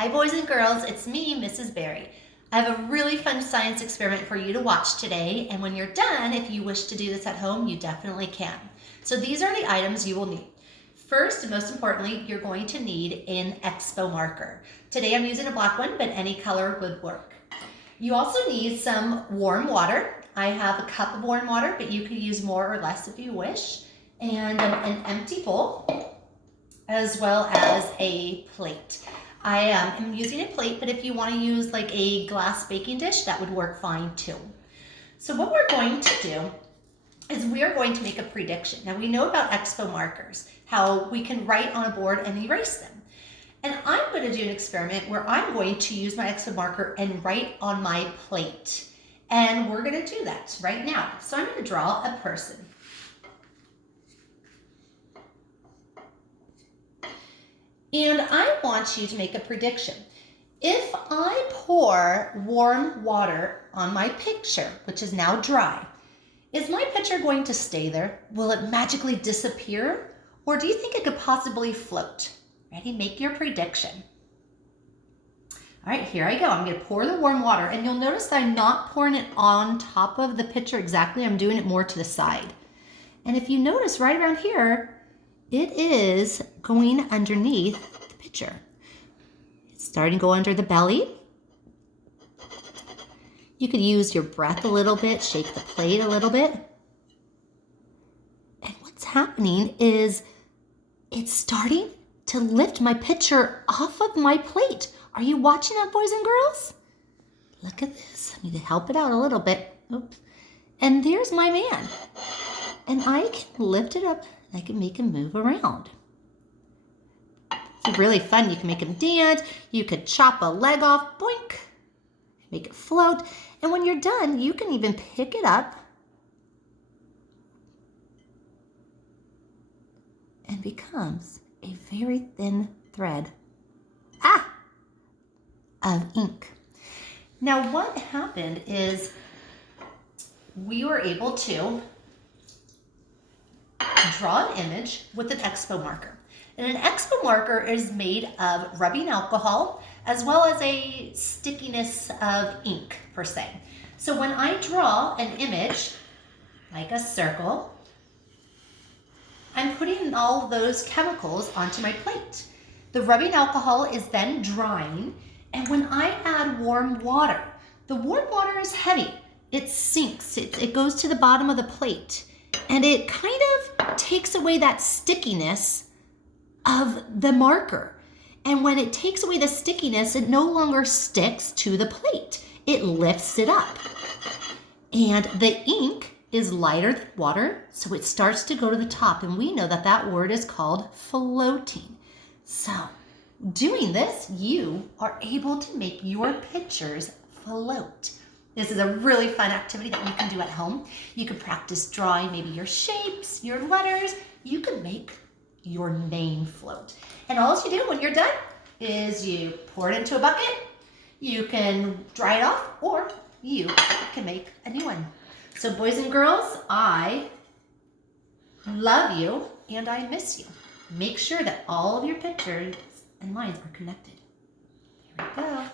Hi boys and girls, it's me, Mrs. Berry. I have a really fun science experiment for you to watch today, and when you're done, if you wish to do this at home, you definitely can. So these are the items you will need. First, and most importantly, you're going to need an Expo marker. Today I'm using a black one, but any color would work. You also need some warm water. I have a cup of warm water, but you could use more or less if you wish, and an empty bowl, as well as a plate. I am using a plate, but if you want to use like a glass baking dish, that would work fine too. So what we're going to do is we're going to make a prediction. Now we know about Expo markers, how we can write on a board and erase them. And I'm going to do an experiment where I'm going to use my Expo marker and write on my plate. And we're going to do that right now. So I'm going to draw a person. And I want you to make a prediction. If I pour warm water on my picture, which is now dry, is my picture going to stay there? Will it magically disappear? Or do you think it could possibly float? Ready? Make your prediction. All right, here I go. I'm going to pour the warm water, and you'll notice that I'm not pouring it on top of the picture exactly. I'm doing it more to the side. And if you notice right around here, it is going underneath the pitcher. It's starting to go under the belly. You could use your breath a little bit, shake the plate a little bit. And what's happening is it's starting to lift my pitcher off of my plate. Are you watching that, boys and girls? Look at this. I need to help it out a little bit. Oops. And there's my man. And I can lift it up. I can make him move around. It's really fun. You can make him dance. You could chop a leg off, boink, make it float. And when you're done, you can even pick it up and becomes a very thin thread of ink. Now what happened is we were able to draw an image with an Expo marker. And an Expo marker is made of rubbing alcohol as well as a stickiness of ink per se. So when I draw an image, like a circle, I'm putting all those chemicals onto my plate. The rubbing alcohol is then drying, and when I add warm water, the warm water is heavy. It sinks, it goes to the bottom of the plate. And it kind of takes away that stickiness of the marker. And when it takes away the stickiness, it no longer sticks to the plate. It lifts it up. And the ink is lighter than water, so it starts to go to the top. And we know that that word is called floating. So doing this, you are able to make your pictures float. This is a really fun activity that you can do at home. You can practice drawing maybe your shapes, your letters. You can make your name float. And all you do when you're done is you pour it into a bucket. You can dry it off, or you can make a new one. So boys and girls, I love you and I miss you. Make sure that all of your pictures and lines are connected. There we go.